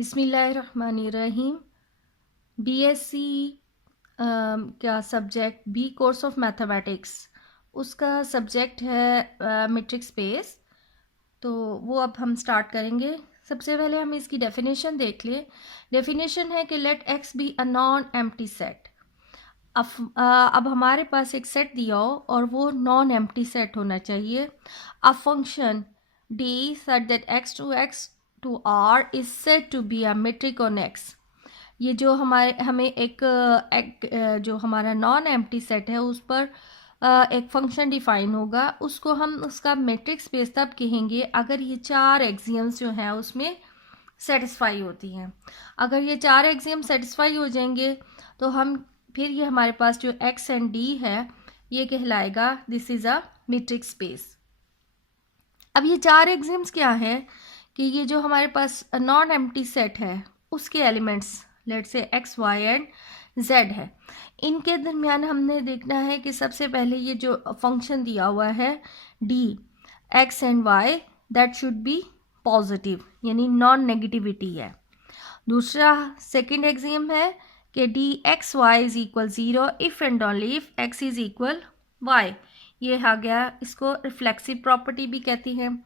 बिस्मिल्लाहिर्रहमानिर्रहीम। बीएससी क्या subject B course of mathematics, उसका सब्जेक्ट है मेट्रिक स्पेस। तो वो अब हम स्टार्ट करेंगे। सबसे पहले हम इसकी डेफिनेशन देख लें। डेफिनेशन है कि let X be a non empty set. अब हमारे पास एक सेट दिया हो और वो नॉन एम्प्टी सेट होना चाहिए। A function D such that x to R is said to be a metric on X. ये जो हमें जो हमारा नॉन एम्प्टी सेट है उस पर एक फंक्शन डिफाइन होगा। उसको हम उसका मेट्रिक स्पेस तब कहेंगे अगर ये चार एक्सियम्स जो हैं उसमें सेटिस्फाई होती हैं। अगर ये चार एक्सियम सेटिस्फाई हो जाएंगे तो हम फिर ये हमारे पास जो एक्स एंड डी है ये कहलाएगा this is a metric space. अब ये चार एक्सियम्स क्या है कि ये जो हमारे पास नॉन एम्प्टी सेट है उसके एलिमेंट्स लेट से एक्स वाई एंड जेड है। इनके दरमियान हमने देखना है कि सबसे पहले ये जो फंक्शन दिया हुआ है D X and Y that should be positive, यानी नॉन नेगेटिविटी है। दूसरा सेकंड एक्सियम है कि D x Y is equal 0 if and only if X is equal Y. ये आ गया, इसको रिफ्लेक्सिव प्रॉपर्टी भी कहती हैं।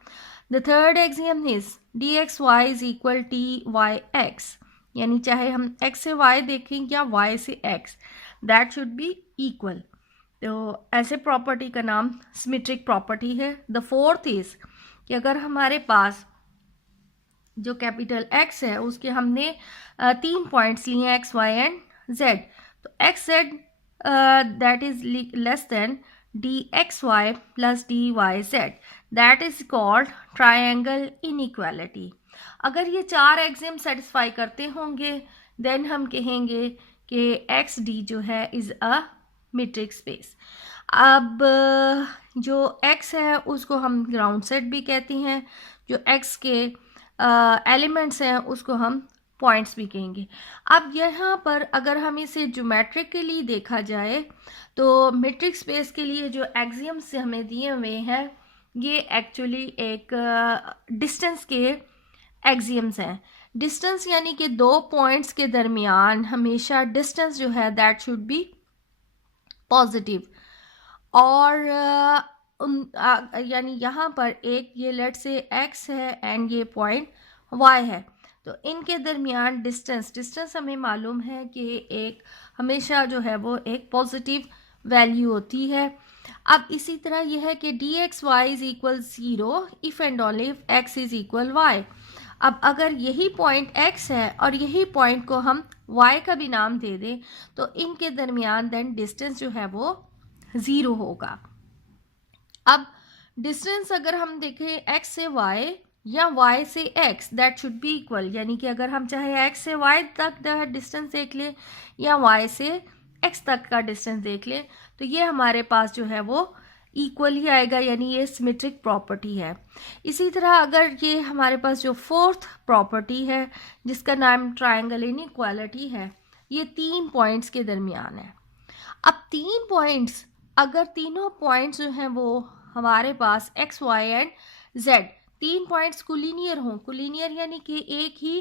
The third axiom is D x Y is equal T Y X, यानी चाहे हम x से y देखें या y से x, that should B equal. तो ऐसे प्रॉपर्टी का नाम सिमेट्रिक प्रॉपर्टी है। द फोर्थ इज कि अगर हमारे पास जो कैपिटल X है उसके हमने 3 पॉइंट्स लिए हैं x, y एंड z, तो x z that is less than D x Y plus D Y Z, that is called triangle inequality. अगर ये चार एक्सियम सेटिस्फाई करते होंगे देन हम कहेंगे कि एक्स डी जो है इज़ अ मेट्रिक स्पेस। अब जो एक्स है उसको हम ग्राउंड सेट भी कहते हैं, जो एक्स के एलिमेंट्स हैं उसको हम पॉइंट्स भी कहेंगे। अब यहाँ पर अगर हम इसे ज्योमेट्रिकली देखा जाए तो मेट्रिक स्पेस के लिए जो एक्सियम्स हमें दिए हुए हैं ये एक्चुअली एक डिस्टेंस के एक्सियम्स हैं। डिस्टेंस यानी कि दो पॉइंट्स के दरमियान हमेशा डिस्टेंस जो है दैट शुड बी पॉजिटिव। और यानी यहाँ पर एक ये लेट से x है एंड ये पॉइंट y है, तो इनके दरमियान डिस्टेंस हमें मालूम है कि एक हमेशा जो है वो एक पॉजिटिव वैल्यू होती है। अब इसी तरह यह है कि D x Y is equal 0 if and only if x is equal y। अब अगर यही पॉइंट x है और यही पॉइंट को हम y का भी नाम दे दें तो इनके दरमियान देन डिस्टेंस जो है वो 0 होगा। अब डिस्टेंस अगर हम देखें x से y या y से x that should B equal, यानी कि अगर हम चाहे x से y तक डिस्टेंस देख लें या y से x तक का डिस्टेंस देख लें तो ये हमारे पास जो है वो इक्वल ही आएगा, यानी ये सिमेट्रिक प्रॉपर्टी है। इसी तरह अगर ये हमारे पास जो फोर्थ प्रॉपर्टी है जिसका नाम ट्रायंगल इनइक्वालिटी है, ये 3 पॉइंट्स के दरमियान है। अब 3 पॉइंट्स, अगर तीनों पॉइंट्स जो हैं वो हमारे पास x, y and z 3 points collinear हों, कोलिनियर यानी कि एक ही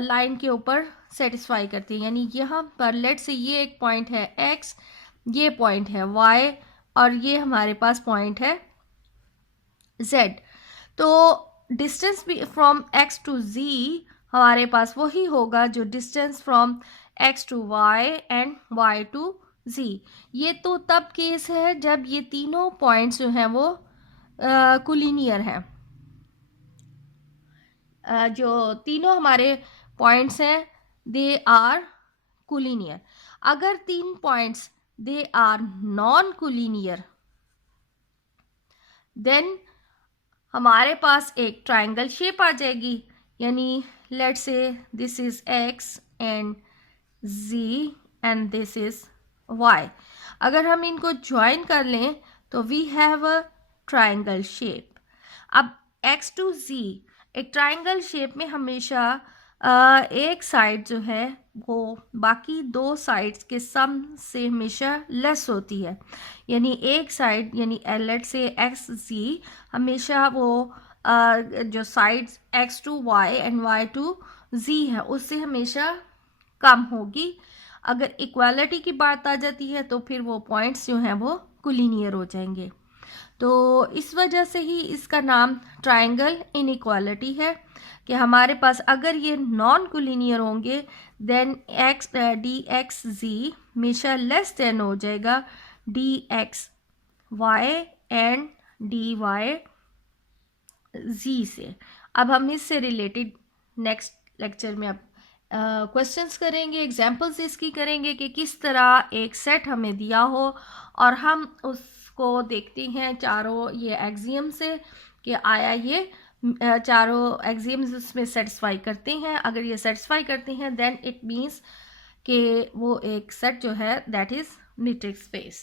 लाइन के ऊपर सेटिस्फाई करते हैं, यानी यहाँ पर लेट से ये एक पॉइंट है x, ये पॉइंट है y और ये हमारे पास पॉइंट है z, तो डिस्टेंस भी फ्रॉम x टू z हमारे पास वही होगा जो distance from x to y and y to z। ये तो तब केस है जब ये तीनों पॉइंट्स जो हैं वो कोलिनियर हैं। जो तीनों हमारे पॉइंट्स हैं दे आर कोलिनियर। अगर 3 points they are non collinear then हमारे पास एक ट्रायंगल शेप आ जाएगी, यानी let's say this is x and z and this is y। अगर हम इनको ज्वाइन कर लें तो we have a triangle shape. अब x टू z एक ट्रायंगल शेप में हमेशा एक साइड जो है वो बाकी दो साइड्स के सम से हमेशा लेस होती है, यानी एक साइड यानी लेट से एक्स जी हमेशा वो जो sides x to y and y to z है उससे हमेशा कम होगी। अगर इक्वालिटी की बात आ जाती है तो फिर वो पॉइंट्स जो हैं वो कोलिनियर हो जाएंगे। तो इस वजह से ही इसका नाम ट्रायंगल इनइक्वालिटी है कि हमारे पास अगर ये नॉन कोलिनियर होंगे then x d x z हमेशा लेस देन हो जाएगा d x y and d y z से। अब हम इससे रिलेटेड नेक्स्ट लेक्चर में अब क्वेश्चंस करेंगे, एग्जांपल्स इसकी करेंगे कि किस तरह एक सेट हमें दिया हो और हम उसको देखते हैं चारों ये एक्सियम से कि आया ये चारों एक्सियम्स उसमें सेटिस्फाई करते हैं। अगर ये सेटिस्फाई करते हैं देन इट मीन्स कि वो एक सेट जो है दैट इज़ मीट्रिक स्पेस।